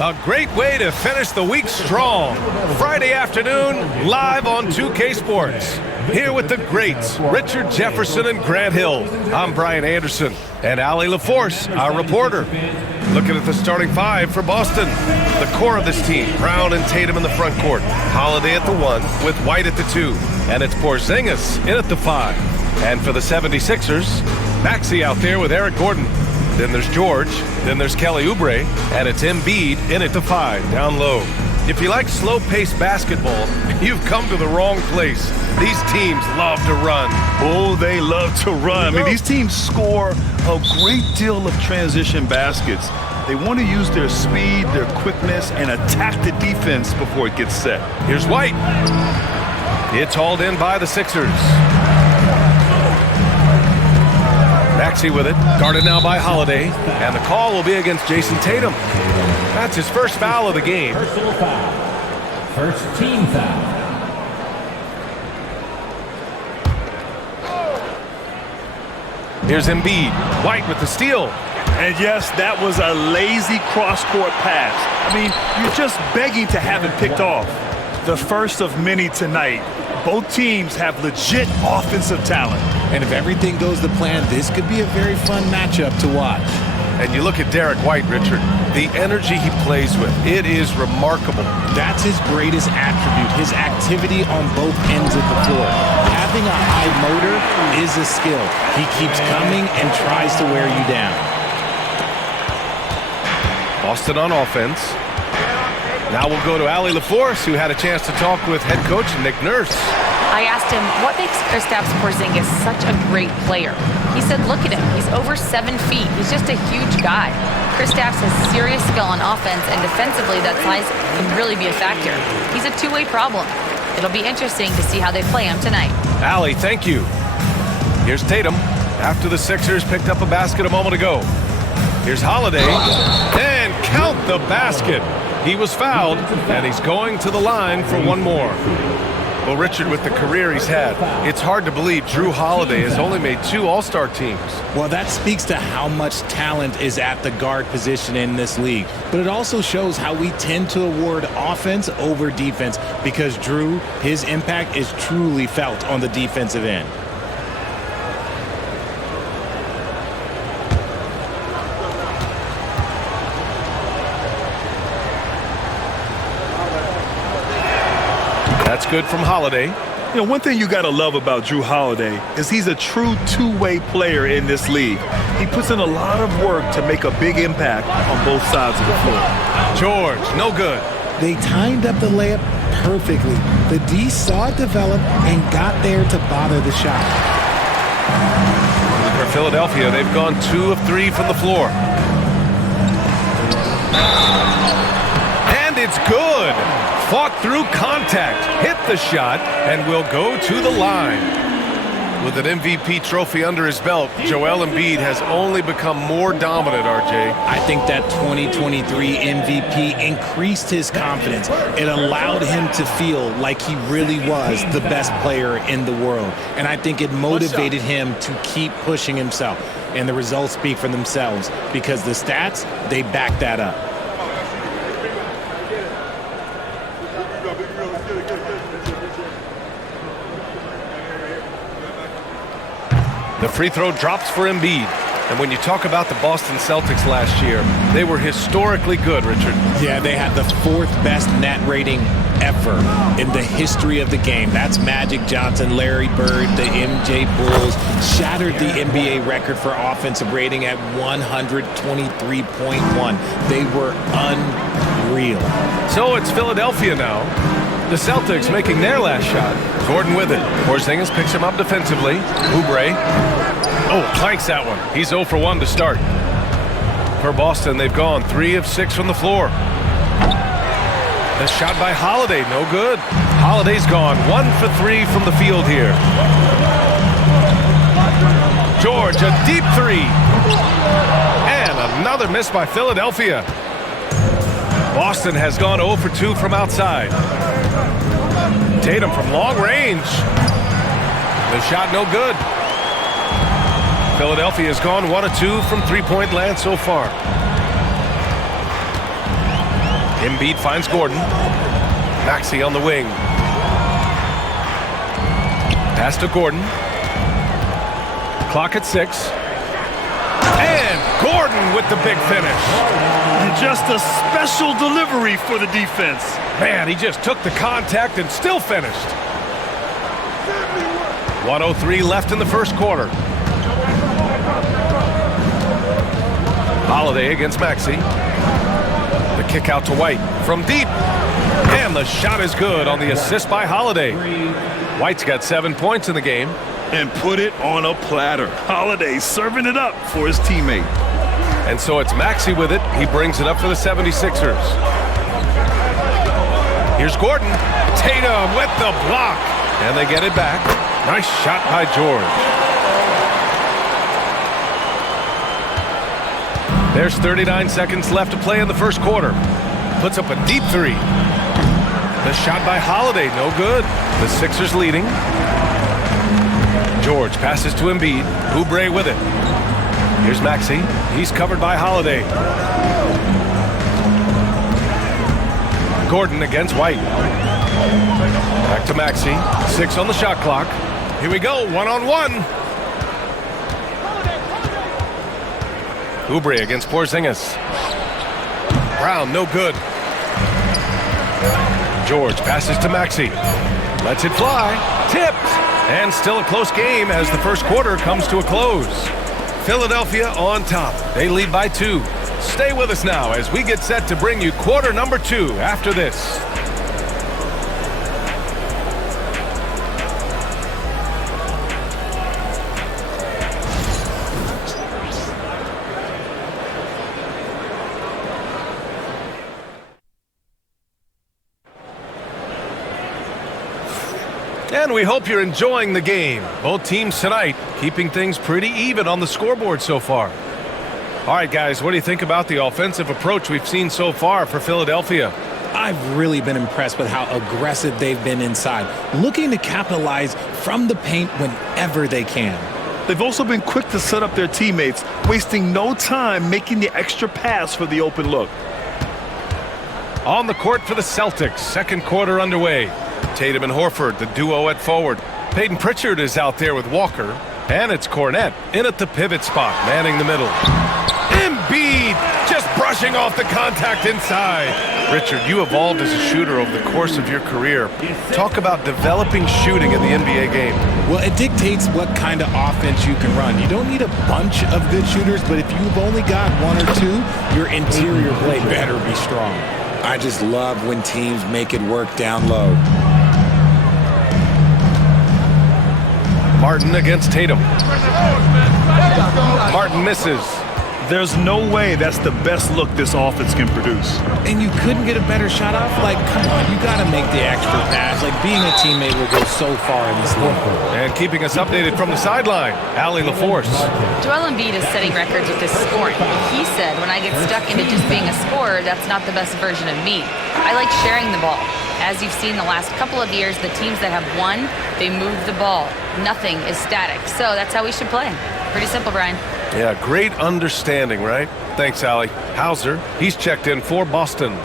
A great way to finish the week strong. Friday afternoon, live on 2K Sports. Here with the greats, Richard Jefferson and Grant Hill. I'm Brian Anderson, and Allie LaForce, our reporter. Looking at the starting five for Boston. The core of this team, Brown and Tatum in the front court. Holiday at the 1, with White at the 2. And it's Porzingis in at the 5. And for the 76ers, Maxey out there with Eric Gordon. Then there's George, then there's Kelly Oubre, and it's Embiid in at the 5, down low. If you like slow-paced basketball, you've come to the wrong place. These teams love to run. Oh, they love to run. I mean, these teams score a great deal of transition baskets. They want to use their speed, their quickness, and attack the defense before it gets set. Here's White. It's hauled in by the Sixers. Maxey with it, guarded now by Holiday, and the call will be against Jason Tatum. That's his first foul of the game. Personal foul. First team foul. Here's Embiid, White with the steal. And yes, that was a lazy cross-court pass. I mean, you're just begging to have it picked off. The first of many tonight. Both teams have legit offensive talent. And if everything goes to plan, this could be a very fun matchup to watch. And you look at Derek White, Richard, the energy he plays with, it is remarkable. That's his greatest attribute, his activity on both ends of the floor. Having a high motor is a skill. He keeps coming and tries to wear you down. Boston on offense. Now we'll go to Allie LaForce, who had a chance to talk with head coach Nick Nurse. I asked him, what makes Kristaps Porzingis such a great player? He said, look at him. He's over 7 feet. He's just a huge guy. Kristaps has serious skill on offense, and defensively, that size can really be a factor. He's a two-way problem. It'll be interesting to see how they play him tonight. Allie, thank you. Here's Tatum, after the Sixers picked up a basket a moment ago. Here's Holiday, and count the basket. He was fouled, and he's going to the line for one more. Well, Richard, with the career he's had, it's hard to believe Jrue Holiday has only made 2 All-Star teams. Well, that speaks to how much talent is at the guard position in this league. But it also shows how we tend to award offense over defense because Jrue, his impact is truly felt on the defensive end. That's good from Holiday. You know, one thing you got to love about Jrue Holiday is he's a true two-way player in this league. He puts in a lot of work to make a big impact on both sides of the floor. George, no good. They timed up the layup perfectly. The D saw it develop and got there to bother the shot. For Philadelphia, they've gone 2 of 3 from the floor. And it's good. Fought through contact, hit the shot, and will go to the line. With an MVP trophy under his belt, Joel Embiid has only become more dominant, RJ. I think that 2023 MVP increased his confidence. It allowed him to feel like he really was the best player in the world. And I think it motivated him to keep pushing himself. And the results speak for themselves because the stats, they back that up. The free throw drops for Embiid. And when you talk about the Boston Celtics last year, they were historically good, Richard. Yeah, they had the 4th best net rating ever in the history of the game. That's Magic Johnson, Larry Bird, the MJ Bulls. Shattered the NBA record for offensive rating at 123.1. They were unreal. So it's Philadelphia now. The Celtics making their last shot. Gordon with it. Porzingis picks him up defensively. Oubre. Oh, planks that one. He's 0 for 1 to start. For Boston, they've gone 3 of 6 from the floor. The shot by Holiday, no good. Holiday's gone 1 for 3 from the field here. George, a deep 3. And another miss by Philadelphia. Boston has gone 0 for 2 from outside. Tatum from long range. The shot no good. Philadelphia has gone 1 of 2 from three-point land so far. Embiid finds Gordon. Maxey on the wing. Pass to Gordon. Clock at 6. And Gordon with the big finish. And just a special delivery for the defense. Man, he just took the contact and still finished. 1:03 left in the first quarter. Holiday against Maxey. The kick out to White from deep. And the shot is good on the assist by Holiday. White's got 7 points in the game. And put it on a platter. Holiday serving it up for his teammate. And so it's Maxey with it. He brings it up for the 76ers. Here's Gordon. Tatum with the block. And they get it back. Nice shot by George. There's 39 seconds left to play in the first quarter. Puts up a deep three. The shot by Holiday, no good. The Sixers leading. George passes to Embiid. Oubre with it. Here's Maxey. He's covered by Holiday. Gordon against White. Back to Maxey. 6 on the shot clock. Here we go, one-on-one. Oubre against Porzingis. Brown, no good. George passes to Maxey. Lets it fly. Tipped. And still a close game as the first quarter comes to a close. Philadelphia on top. They lead by 2. Stay with us now as we get set to bring you quarter number 2 after this. And we hope you're enjoying the game. Both teams tonight keeping things pretty even on the scoreboard so far. All right, guys, what do you think about the offensive approach we've seen so far for Philadelphia? I've really been impressed with how aggressive they've been inside, looking to capitalize from the paint whenever they can. They've also been quick to set up their teammates, wasting no time making the extra pass for the open look. On the court for the Celtics, second quarter underway. Tatum and Horford, the duo at forward. Peyton Pritchard is out there with Walker. And it's Cornette in at the pivot spot, manning the middle. Embiid just brushing off the contact inside. Richard, you evolved as a shooter over the course of your career. Talk about developing shooting in the NBA game. Well, it dictates what kind of offense you can run. You don't need a bunch of good shooters, but if you've only got 1 or 2, your interior play better be strong. I just love when teams make it work down low. Martin against Tatum. Martin misses. There's no way that's the best look this offense can produce. And you couldn't get a better shot off? Like, come on, you got to make the extra pass. Like, being a teammate will go so far in this league. And keeping us updated from the sideline, Allie LaForce. Joel Embiid is setting records with his scoring. He said, when I get stuck into just being a scorer, that's not the best version of me. I like sharing the ball. As you've seen the last couple of years, the teams that have won, they move the ball. Nothing is static. So that's how we should play. Pretty simple, Brian. Yeah, great understanding, right? Thanks, Allie. Hauser, he's checked in for Boston.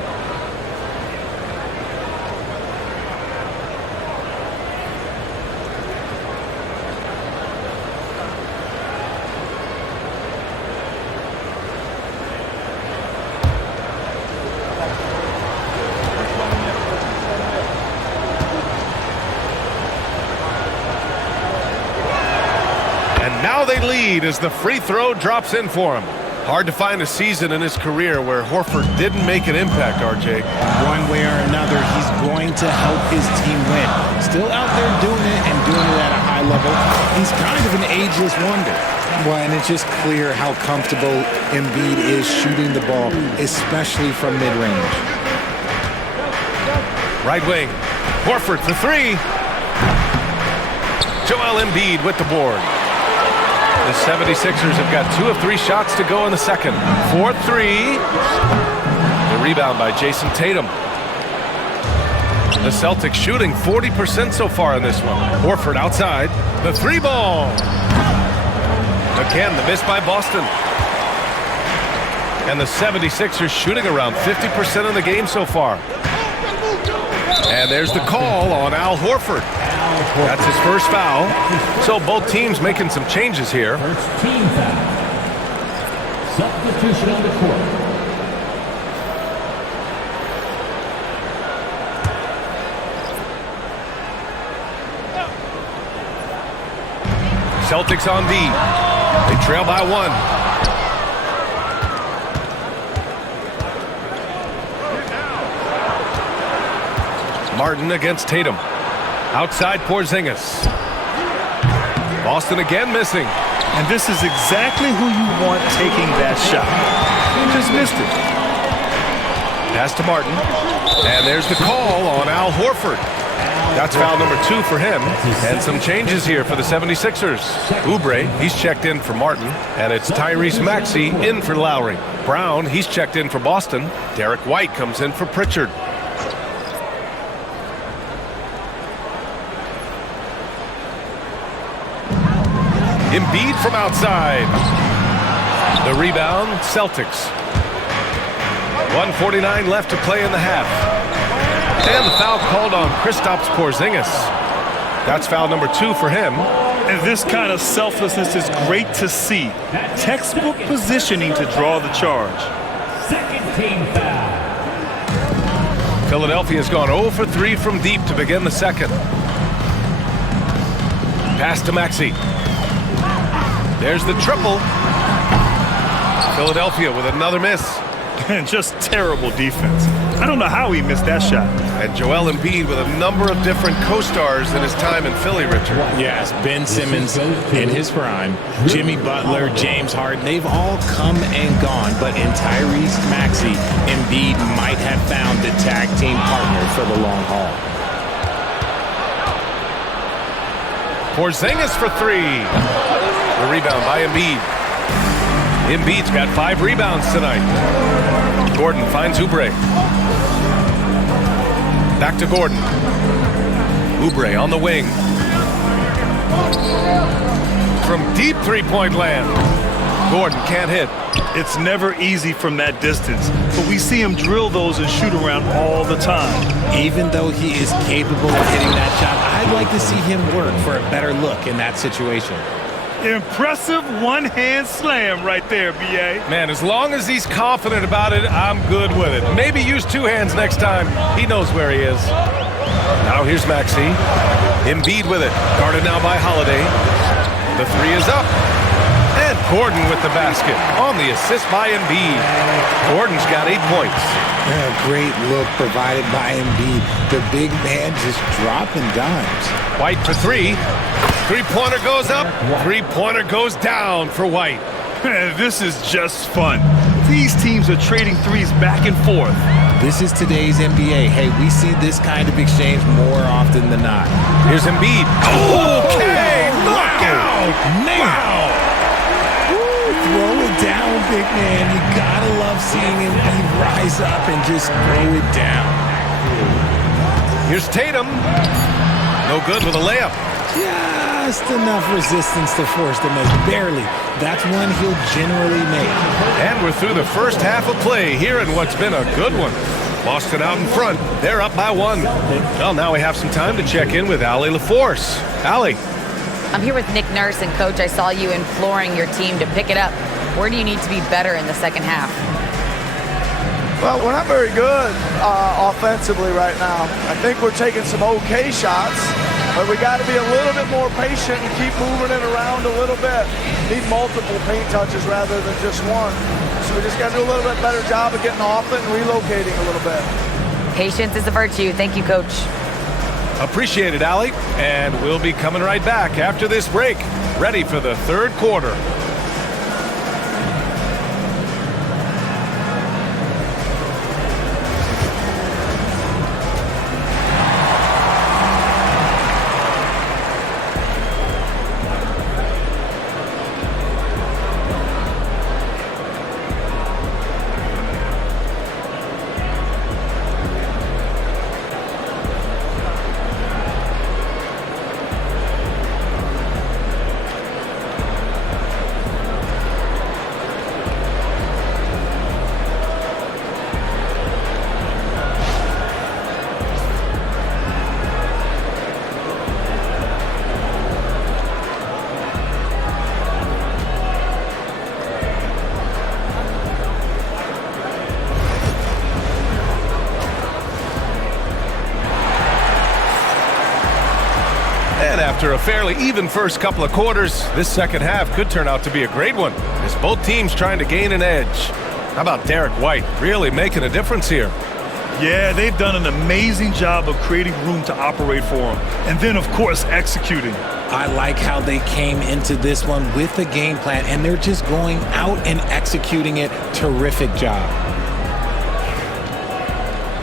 Now they lead as the free throw drops in for him. Hard to find a season in his career where Horford didn't make an impact, RJ. One way or another, he's going to help his team win. Still out there doing it and doing it at a high level. He's kind of an ageless wonder. Well, and it's just clear how comfortable Embiid is shooting the ball, especially from mid-range. Right wing. Horford for 3. Joel Embiid with the board. The 76ers have got 2 of 3 shots to go in the second. 4-3. The rebound by Jason Tatum. The Celtics shooting 40% so far in this one. Horford outside. The 3-ball. Again, the miss by Boston. And the 76ers shooting around 50% of the game so far. And there's the call on Al Horford. That's his first foul. So both teams making some changes here. First team foul. Substitution on the court. Celtics on D. They trail by 1. Martin against Tatum. Outside Porzingis. Boston again missing. And this is exactly who you want taking that shot. He just missed it. Pass to Martin. And there's the call on Al Horford. That's foul number 2 for him. And some changes here for the 76ers. Oubre, he's checked in for Martin. And it's Tyrese Maxey in for Lowry. Brown, he's checked in for Boston. Derek White comes in for Pritchard. Embiid from outside. The rebound, Celtics. 1:49 left to play in the half. And the foul called on Kristaps Porzingis. That's foul number 2 for him. And this kind of selflessness is great to see. Textbook positioning to draw the charge. Second team foul. Philadelphia's gone 0 for 3 from deep to begin the second. Pass to Maxey. There's the triple. Philadelphia with another miss. And just terrible defense. I don't know how he missed that shot. And Joel Embiid with a number of different co-stars in his time in Philly, Richard. Yes, Ben Simmons in his prime, Jimmy Butler, James Harden, they've all come and gone. But in Tyrese Maxey, Embiid might have found the tag team partner for the long haul. Porzingis for 3. The rebound by Embiid. Embiid's got 5 rebounds tonight. Gordon finds Oubre. Back to Gordon. Oubre on the wing. From deep three-point land. Gordon can't hit. It's never easy from that distance, but we see him drill those and shoot around all the time. Even though he is capable of hitting that shot, I'd like to see him work for a better look in that situation. Impressive one-hand slam right there, B.A. Man, as long as he's confident about it, I'm good with it. Maybe use 2 hands next time. He knows where he is. Now here's Maxey. Embiid with it. Guarded now by Holiday. The 3 is up. And Gordon with the basket on the assist by Embiid. Gordon's got 8 points. A great look provided by Embiid. The big man just dropping dimes. White for 3. Three-pointer goes up. Three-pointer goes down for White. This is just fun. These teams are trading threes back and forth. This is today's NBA. Hey, we see this kind of exchange more often than not. Here's Embiid. Okay, knockout. Man. Throw it down, big man. You gotta love seeing Embiid rise up and just throw it down. Here's Tatum. No good with a layup. Just enough resistance to force the miss. Barely. That's one he'll generally make. And we're through the first half of play here in what's been a good one. Boston out in front. They're up by 1. Well, now we have some time to check in with Allie LaForce. Allie. I'm here with Nick Nurse, and Coach, I saw you imploring your team to pick it up. Where do you need to be better in the second half? Well, we're not very good offensively right now. I think we're taking some okay shots, but we got to be a little bit more patient and keep moving it around a little bit. Need multiple paint touches rather than just one. So we just got to do a little bit better job of getting off it and relocating a little bit. Patience is a virtue. Thank you, Coach. Appreciate it, Allie. And we'll be coming right back after this break. Ready for the third quarter. After a fairly even first couple of quarters, this second half could turn out to be a great one, as both teams trying to gain an edge. How about Derek White really making a difference here? Yeah, they've done an amazing job of creating room to operate for him. And then, of course, executing. I like how they came into this one with a game plan, and they're just going out and executing it. Terrific job.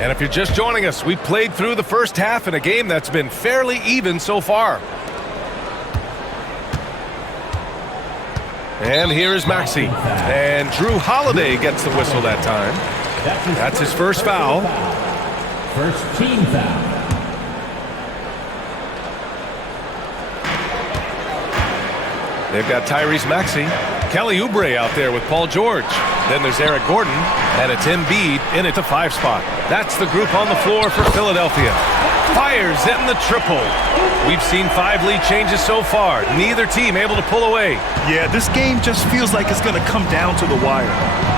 And if you're just joining us, we played through the first half in a game that's been fairly even so far. And here is Maxey. And Jrue Holiday gets the whistle that time. That's his first foul. First team foul. They've got Tyrese Maxey. Kelly Oubre out there with Paul George. Then there's Eric Gordon, and it's Embiid in at the 5 spot. That's the group on the floor for Philadelphia. Fires in the triple. We've seen 5 lead changes so far. Neither team able to pull away. Yeah, this game just feels like it's going to come down to the wire.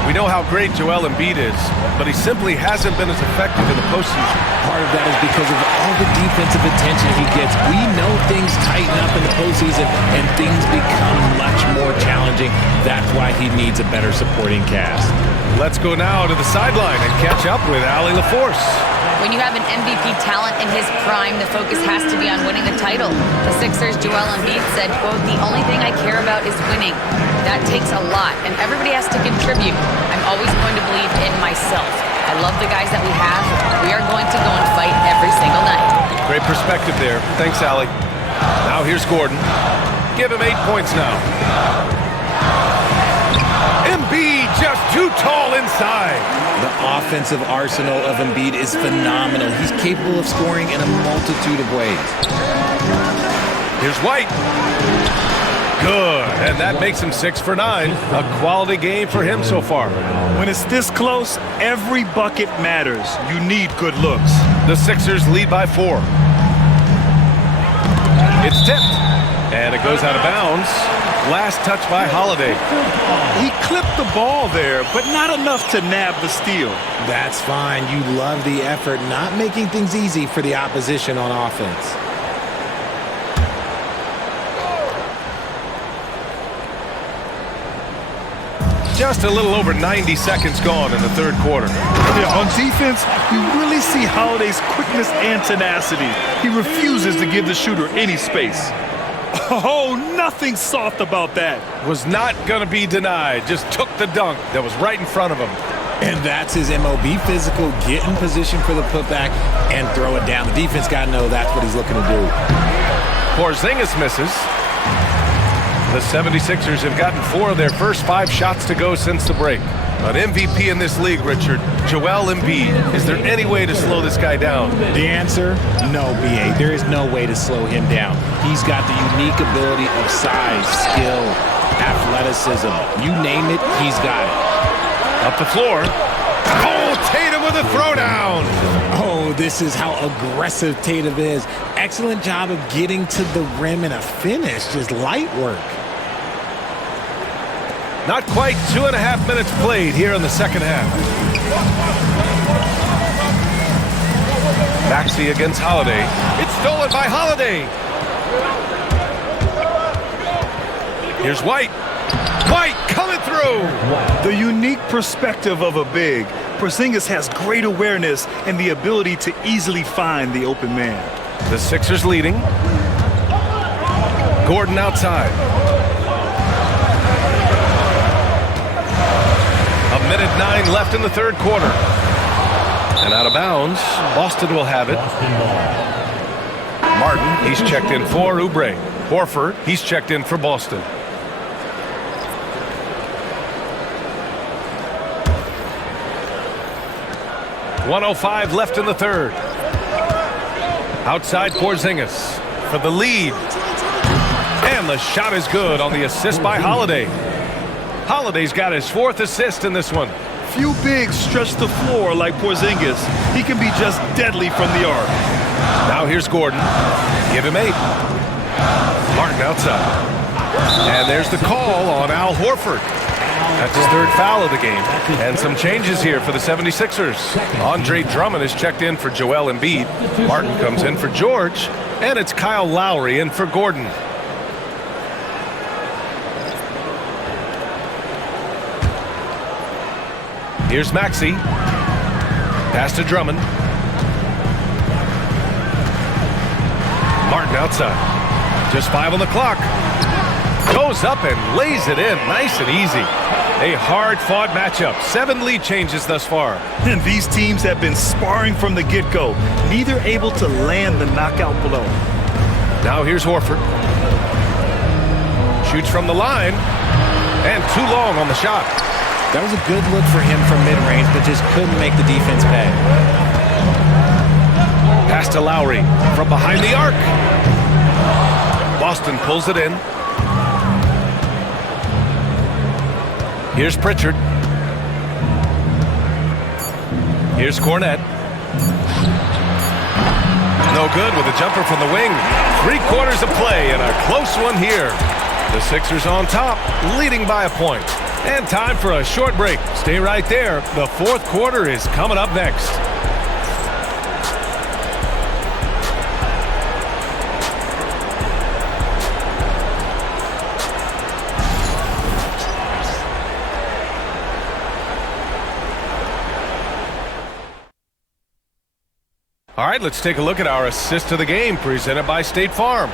We know how great Joel Embiid is, but he simply hasn't been as effective in the postseason. Part of that is because of all the defensive attention he gets. We know things tighten up in the postseason and things become much more challenging. That's why he needs a better supporting cast. Let's go now to the sideline and catch up with Allie LaForce. When you have an MVP talent in his prime, the focus has to be on winning the title. The Sixers' Joel Embiid said, quote, "The only thing I care about is winning. That takes a lot, and everybody has to contribute. I'm always going to believe in myself. I love the guys that we have. We are going to go and fight every single night." Great perspective there. Thanks, Allie. Now here's Gordon. Give him 8 points now. Embiid just too tall inside. The offensive arsenal of Embiid is phenomenal. He's capable of scoring in a multitude of ways. Here's White. Good, and that makes him 6 for 9. A quality game for him so far. When it's this close, every bucket matters. You need good looks. The Sixers lead by 4. It's tipped, and it goes out of bounds. Last touch by Holiday. He clipped the ball there, but not enough to nab the steal. That's fine. You love the effort, not making things easy for the opposition on offense. Just a little over 90 seconds gone in the third quarter. Yeah, on defense, you really see Holiday's quickness and tenacity. He refuses to give the shooter any space. Oh, nothing soft about that. Was not going to be denied. Just took the dunk that was right in front of him. And that's his MO. Be physical, get in position for the putback, and throw it down. The defense got to know that's what he's looking to do. Porzingis misses. The 76ers have gotten 4 of their first 5 shots to go since the break. An MVP in this league, Richard, Joel Embiid. Is there any way to slow this guy down? The answer, no, BA. There is no way to slow him down. He's got the unique ability of size, skill, athleticism. You name it, he's got it. Up the floor. Oh, Tatum with a throwdown. Oh, this is how aggressive Tatum is. Excellent job of getting to the rim and a finish. Just light work. Not quite 2.5 minutes played here in the second half. Maxey against Holiday. It's stolen by Holiday. Here's White. White coming through. The unique perspective of a big. Porzingis has great awareness and the ability to easily find the open man. The Sixers leading. Gordon outside. 1:09 left in the third quarter. And out of bounds, Boston will have it. Martin, he's checked in for Oubre. Horford, he's checked in for Boston. .105 left in the third. Outside Porzingis for the lead. And the shot is good on the assist by Holiday. Holiday's got his 4th assist in this one. Few bigs stretch the floor like Porzingis. He can be just deadly from the arc. Now here's Gordon. Give him 8. Martin outside. And there's the call on Al Horford. That's his third foul of the game. And some changes here for the 76ers. Andre Drummond is checked in for Joel Embiid. Martin comes in for George. And it's Kyle Lowry in for Gordon. Here's Maxey. Pass to Drummond. Martin outside. Just 5 on the clock. Goes up and lays it in. Nice and easy. A hard-fought matchup. 7 lead changes thus far. And these teams have been sparring from the get-go. Neither able to land the knockout blow. Now here's Horford. Shoots from the line. And too long on the shot. That was a good look for him from mid-range, but just couldn't make the defense pay. Pass to Lowry from behind the arc. Boston pulls it in. Here's Pritchard. Here's Cornette. No good with a jumper from the wing. 3/4 of play and a close one here. The Sixers on top, leading by a point. And time for a short break. Stay right there. The 4th quarter is coming up next. All right, let's take a look at our assist of the game presented by State Farm.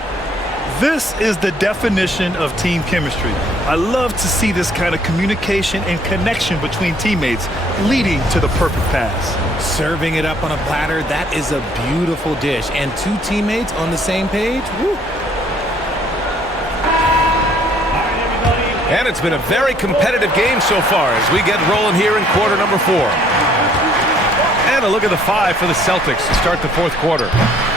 This is the definition of team chemistry. I love to see this kind of communication and connection between teammates leading to the perfect pass. Serving it up on a platter, that is a beautiful dish. And 2 teammates on the same page, woo. And it's been a very competitive game so far as we get rolling here in quarter number 4. And a look at the 5 for the Celtics to start the 4th quarter.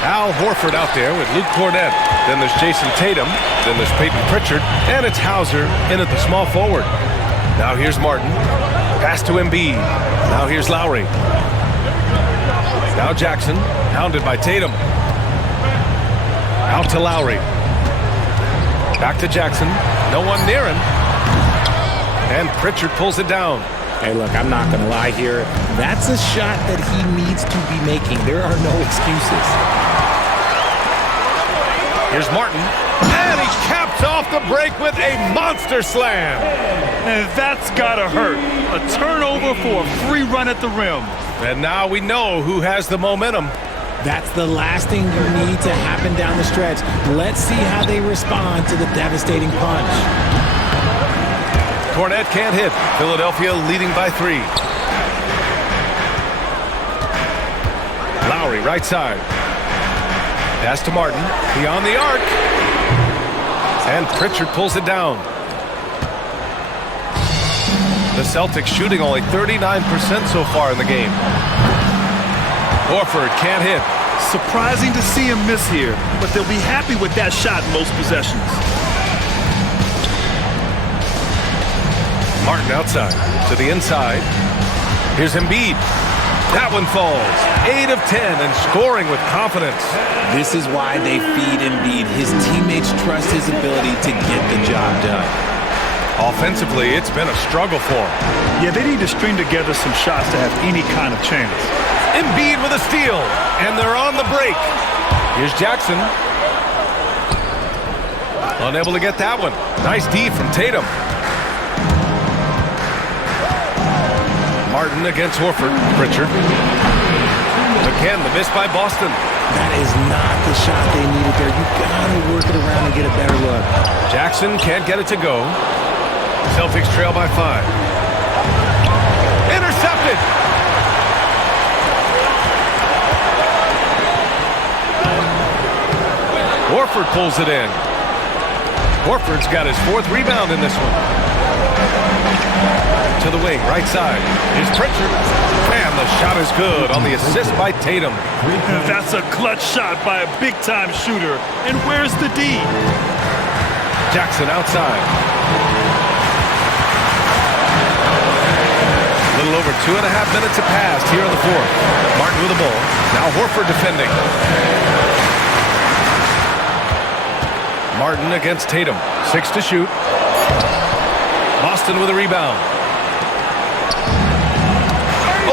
Al Horford out there with Luke Cornette. Then there's Jason Tatum. Then there's Peyton Pritchard. And it's Hauser in at the small forward. Now here's Martin. Pass to Embiid. Now here's Lowry. Now Jackson, hounded by Tatum. Out to Lowry. Back to Jackson. No one near him. And Pritchard pulls it down. Hey, look, I'm not going to lie here. That's a shot that he needs to be making. There are no excuses. Here's Martin. And he caps off the break with a monster slam. And that's got to hurt. A turnover for a free run at the rim. And now we know who has the momentum. That's the last thing you need to happen down the stretch. Let's see how they respond to the devastating punch. Cornette can't hit. Philadelphia leading by 3. Lowry, right side. Pass to Martin. Beyond the arc. And Pritchard pulls it down. The Celtics shooting only 39% so far in the game. Horford can't hit. Surprising to see him miss here, but they'll be happy with that shot in most possessions. Martin outside to the inside. Here's Embiid. That one falls. 8 of 10 and scoring with confidence. This is why they feed Embiid. His teammates trust his ability to get the job done. Offensively, it's been a struggle for him. Yeah, they need to string together some shots to have any kind of chance. Embiid with a steal, and they're on the break. Here's Jackson. Unable to get that one. Nice D from Tatum. Martin against Horford. Pritchard. Again, the miss by Boston. That is not the shot they needed there. You gotta work it around and get a better look. Jackson can't get it to go. Celtics trail by 5. Intercepted. Horford pulls it in. Horford's got his 4th rebound in this one. To the wing, right side. Here's Pritchard. And the shot is good on the assist by Tatum. That's a clutch shot by a big-time shooter. And where's the D? Jackson outside. A little over 2.5 minutes have passed here in the 4th. Martin with the ball. Now Horford defending. Martin against Tatum. 6 to shoot. Boston with a rebound.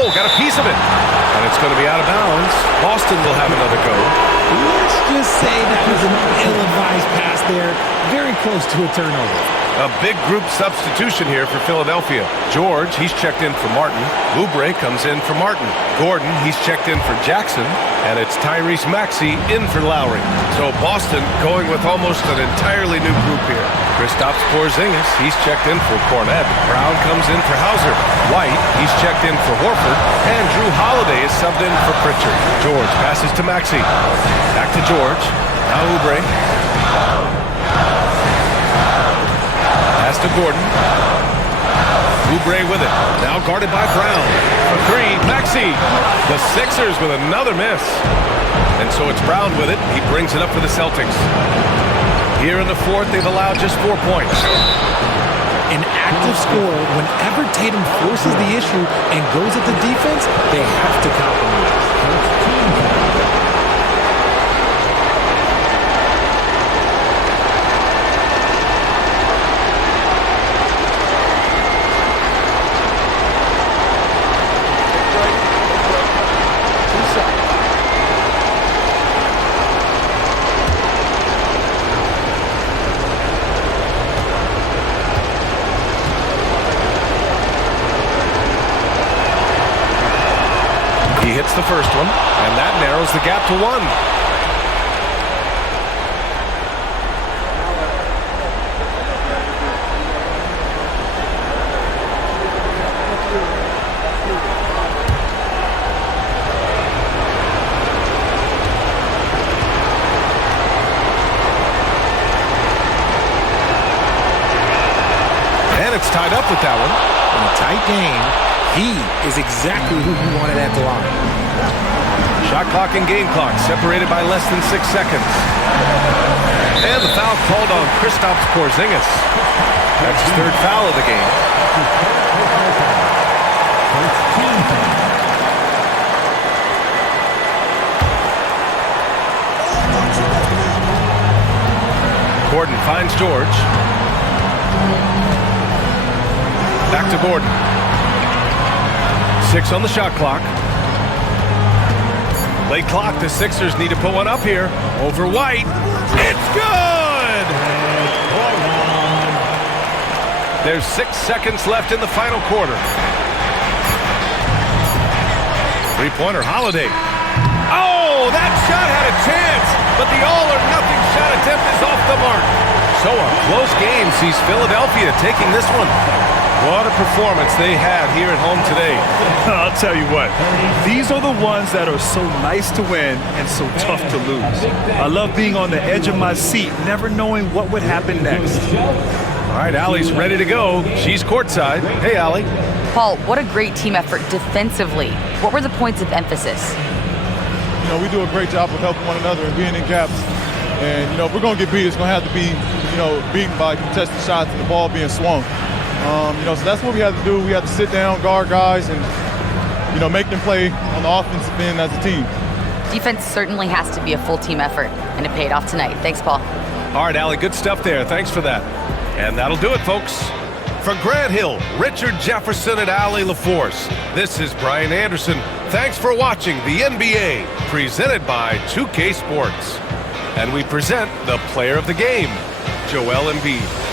Oh, got a piece of it. And it's going to be out of bounds. Boston will have another go. Let's just say that was an ill-advised pass there. Very close to a turnover. A big group substitution here for Philadelphia. George, he's checked in for Martin. Oubre comes in for Martin. Gordon, he's checked in for Jackson. And it's Tyrese Maxey in for Lowry. So Boston going with almost an entirely new group here. Kristaps Porzingis, he's checked in for Cornet. Brown comes in for Hauser. White, he's checked in for Horford. And Jrue Holiday is subbed in for Pritchard. George passes to Maxey. Back to George. Now Oubre. Pass to Gordon. Oubre with it. Now guarded by Brown. For three, Maxey. The Sixers with another miss. And so it's Brown with it. He brings it up for the Celtics. Here in the fourth, they've allowed just 4 points. An active scorer, whenever Tatum forces the issue and goes at the defense, they have to compromise. He hits the first one, and that narrows the gap to 1. And it's tied up with that one. In a tight game, he is exactly who he wanted at the line. Shot clock and game clock separated by less than 6 seconds. And the foul called on Kristaps Porzingis. That's his third foul of the game. Gordon finds George. Back to Gordon. 6 on the shot clock. Late clock, the Sixers need to put one up here. Over White. It's good! There's 6 seconds left in the final quarter. Three-pointer, Holiday. Oh, that shot had a chance, but the all-or-nothing shot attempt is off the mark. So a close game sees Philadelphia taking this one. What a performance they had here at home today. I'll tell you what, these are the ones that are so nice to win and so tough to lose. I love being on the edge of my seat, never knowing what would happen next. All right, Allie's ready to go. She's courtside. Hey, Allie. Paul, what a great team effort defensively. What were the points of emphasis? You know, we do a great job of helping one another and being in gaps. And, you know, if we're going to get beat, it's going to have to be, you know, beaten by contested shots and the ball being swung. You know, so that's what we have to do. We have to sit down, guard guys, and, you know, make them play on the offensive end as a team. Defense certainly has to be a full team effort, and it paid off tonight. Thanks, Paul. All right, Allie, good stuff there. Thanks for that. And that'll do it, folks. For Grant Hill, Richard Jefferson, and Allie LaForce, this is Brian Anderson. Thanks for watching the NBA, presented by 2K Sports. And we present the player of the game, Joel Embiid.